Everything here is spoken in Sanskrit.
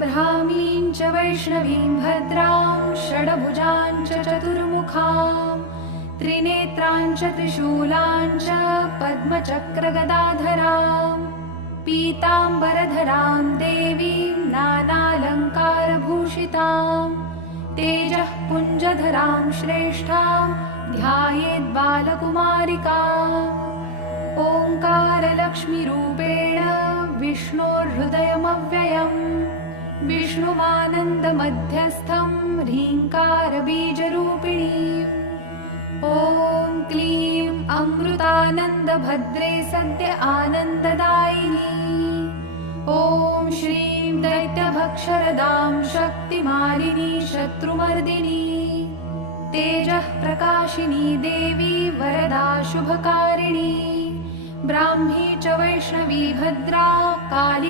ब्राह्मीं च वैष्णवीं भद्रां षड्भुजां च चतुर्मुखां त्रिनेत्रां च त्रिशूलां च पद्मचक्रगदाधरां पीताम्बरधरां देवीं नानालङ्कारभूषितां तेजः पुञ्जधरां श्रेष्ठां ध्यायेद्बालकुमारिकाम् ओङ्कारलक्ष्मीरूपेण विष्णोर्हृदयमव्ययम् विष्णुमानन्दमध्यस्थं ह्रीङ्कारबीजरूपिणीम् ॐ क्लीं अमृतानन्दभद्रे सद्य आनन्ददायिनी ॐ श्रीं दैत्यभक्षरदां शक्तिमालिनी शत्रुमर्दिनी तेजः प्रकाशिनी देवी वरदा शुभकारिणी ब्राह्मी च वैष्णवी भद्रा काली